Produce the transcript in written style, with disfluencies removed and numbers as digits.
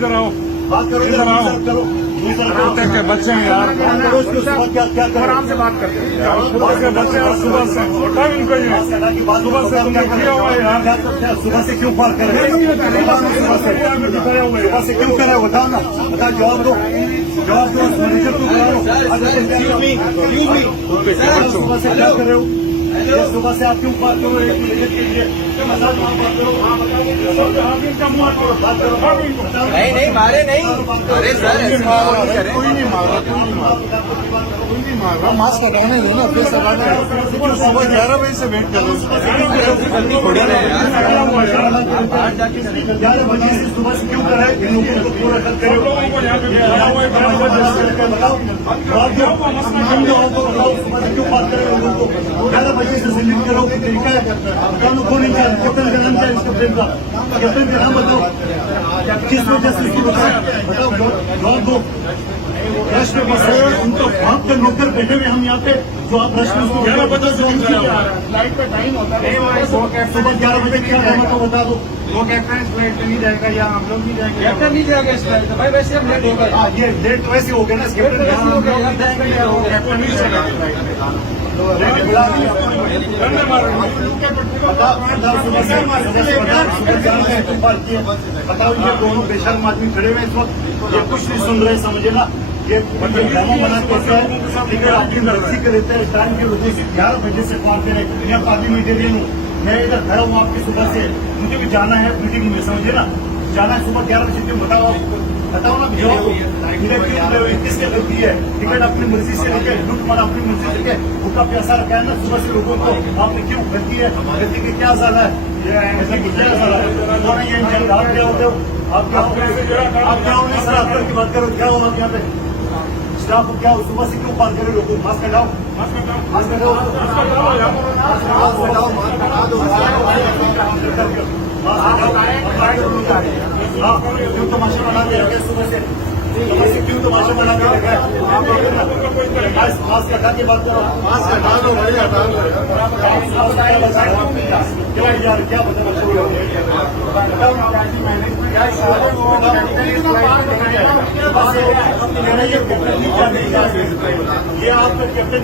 इधर आओ, बात करो, इधर आओ। करो रोते के बच्चे हैं यार, क्या करो, आराम से बात करते हैं। सुबह के बच्चे हैं, सुबह से उठा इनको ये सुबह से तुमने किया हुआ है यार। सुबह से क्यों पार कर रहे हो? सुबह से क्यों कर रहे हो? बताओ ना, बताओ, जवाब दो, जवाब दो। मैनेजर क्यों करो? सुबह से क्या कर रहे हो? सुबह से आप क्यों बात करो? एक मिनट के लिए मजाक बात करो। नहीं नहीं मारे नहीं, अरे सर कोई नहीं मार रहा, कोई नहीं मार रहा, कोई नहीं मार रहा। मास्क हटाने दो ना, फेस हटाने दो। सुबह 11 बजे से वेट कर रहे हो। 11 बजे से सुबह से क्यों कर रहे हैं? लोगों को क्यों रखा करे हो? सुबह से क्यों बात कर रहे हो? लोगों को 11 बजे से सैल्यूट करो, तरीका है। कौन इंचार्ज? कैप्टन का नाम क्या है? इसका प्रेम का कैप्टन का नाम बताओ, किस वजह से इसको बताओ, जवाब दो। रश में बस उनको आपके नौकर बैठे हुए हम यहाँ पे, जो आप रश में उसको 11 बजे से फ्लाइट का टाइम होता है, सुबह 11 बजे क्या करना तो बता दो। वो कहते हैं इस फ्लाइट पे नहीं जाएगा या हम लोग नहीं जाएंगे। कैप्टन नहीं जाएगा इस फ्लाइट पे, भाई वैसे हम लेट हो गए। ये लेट वैसे हो गया ना, कैप्टन कैप्टन नहीं जाएगा फ्लाइट पे। बताओ, ये दोनों बेशर्म आदमी खड़े हुए इस वक्त, ये कुछ नहीं सुन रहे, समझे ना। ये ड्रामा बनाते हैं, ठीक है, आपकी मर्जी के लेते हैं। टाइम की वजह से 11 बजे से कॉल करें, मैं पार्टी में दे रही हूँ, मैं इधर खड़ा हूँ आपकी सुबह से, मुझे भी जाना है मीटिंग में, समझे ना। जाना है सुबह 11 बजे, बताओ बताओ ना, किसकी गलती है? टिकट अपनी मर्जी से लेके लूट मारा, अपनी मर्जी से लेके भूखा प्यासा रखा है ना सुबह से लोगों को। आपने क्यों गलती है? गलती की क्या साला है? गलती की क्या साला है? ये आप क्या होते हो? आप क्या होने सर, आप की बात करो, क्या हो आप यहाँ पे? स्टाफ को क्या हो? सुबह से क्यों बात करो? लोगों मास्क हटाओ, मास्क हटाओ, मास्क हटाओ, क्यों तमाशा बनाते रखे सुबह से? क्यों तमाशा बनाते रखे? मास्क हटा के बात करो, मास्क हटा दो भाई, हटा दो यार। क्या बता ये आपका कैप्टन